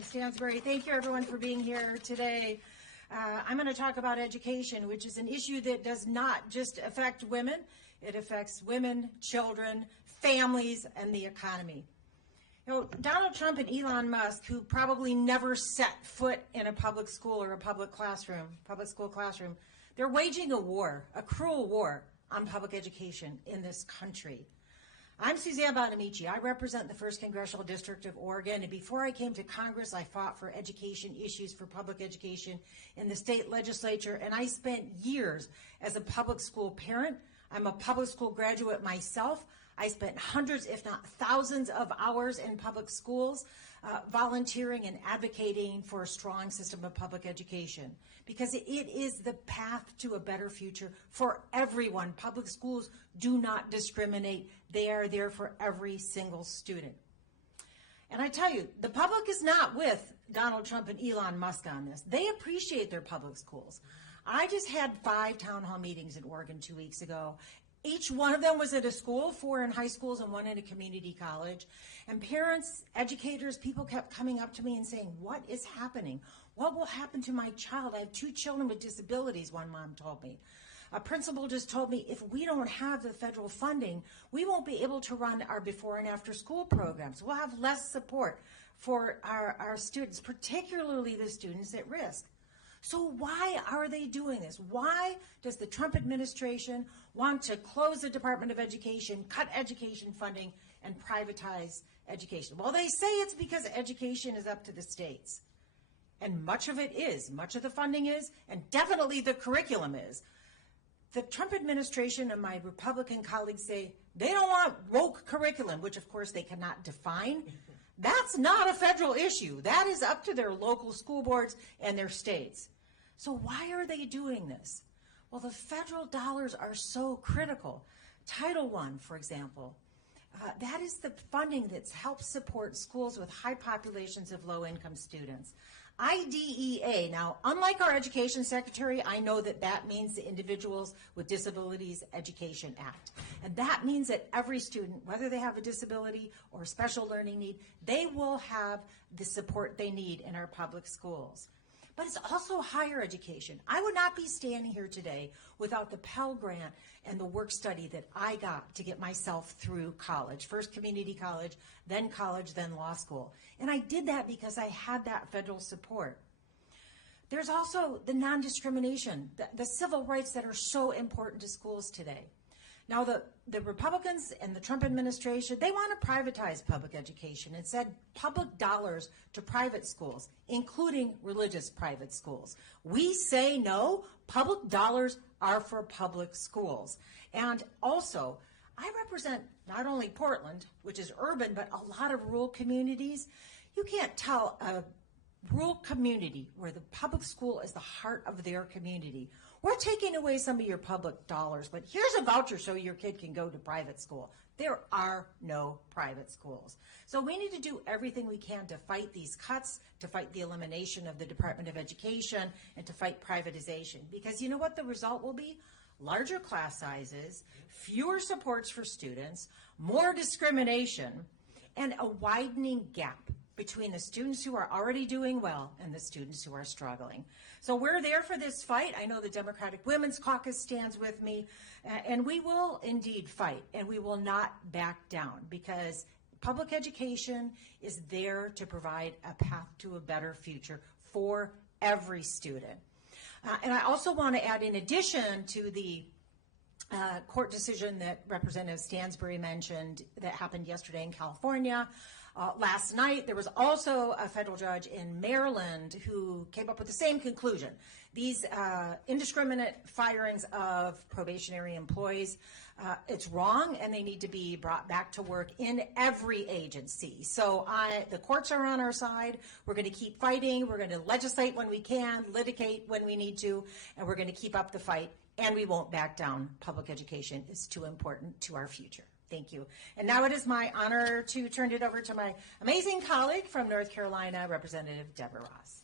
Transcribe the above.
Representative Stansbury. Thank you, everyone, for being here today. I'm going to talk about education, which is an issue that does not just affect women. It affects women, children, families, and the economy. You know, Donald Trump and Elon Musk, who probably never set foot in a public school or a public school classroom, they're waging a war, a cruel war on public education in this country. I'm Suzanne Bonamici. I represent the 1st Congressional District of Oregon, and before I came to Congress, I fought for education issues for public education in the state legislature, and I spent years as a public school parent. I'm a public school graduate myself. I spent hundreds, if not thousands, of hours in public schools volunteering and advocating for a strong system of public education because it is the path to a better future for everyone. Public schools do not discriminate. They are there for every single student. And I tell you, the public is not with Donald Trump and Elon Musk on this. They appreciate their public schools. I just had 5 town hall meetings in Oregon 2 weeks ago. Each one of them was at a school, 4 in high schools and 1 in a community college. And parents, educators, people kept coming up to me and saying, what is happening? What will happen to my child? I have 2 children with disabilities, one mom told me. A principal just told me, if we don't have the federal funding, we won't be able to run our before and after school programs. We'll have less support for our students, particularly the students at risk. So why are they doing this? Why does the Trump administration want to close the Department of Education, cut education funding, and privatize education? Well, they say it's because education is up to the states. And much of it is. Much of the funding is, and definitely the curriculum is. The Trump administration and my Republican colleagues say they don't want woke curriculum, which of course they cannot define. That's not a federal issue. That is up to their local school boards and their states. So why are they doing this? Well, the federal dollars are so critical. Title I, for example, that is the funding that helps support schools with high populations of low-income students. IDEA, now, unlike our education secretary, I know that that means the Individuals with Disabilities Education Act. And that means that every student, whether they have a disability or a special learning need, they will have the support they need in our public schools. But it's also higher education. I would not be standing here today without the Pell Grant and the work study that I got to get myself through college. First community college, then law school. And I did that because I had that federal support. There's also the non-discrimination, the civil rights that are so important to schools today. Now, the Republicans and the Trump administration, they want to privatize public education and send public dollars to private schools, including religious private schools. We say no. Public dollars are for public schools. And also, I represent not only Portland, which is urban, but a lot of rural communities. You can't tell a rural community where the public school is the heart of their community. We're taking away some of your public dollars, but here's a voucher so your kid can go to private school. There are no private schools. So we need to do everything we can to fight these cuts, to fight the elimination of the Department of Education, and to fight privatization. Because you know what the result will be? Larger class sizes, fewer supports for students, more discrimination, and a widening gap between the students who are already doing well and the students who are struggling. So we're there for this fight. I know the Democratic Women's Caucus stands with me, and we will indeed fight, and we will not back down because public education is there to provide a path to a better future for every student. And I also want to add, in addition to the court decision that Representative Stansbury mentioned that happened yesterday in California. Last night, there was also a federal judge in Maryland who came up with the same conclusion. These indiscriminate firings of probationary employees, it's wrong, and they need to be brought back to work in every agency. So the courts are on our side. We're going to keep fighting. We're going to legislate when we can, litigate when we need to, and we're going to keep up the fight. And we won't back down. Public education is too important to our future. Thank you. And now it is my honor to turn it over to my amazing colleague from North Carolina, Representative Deborah Ross.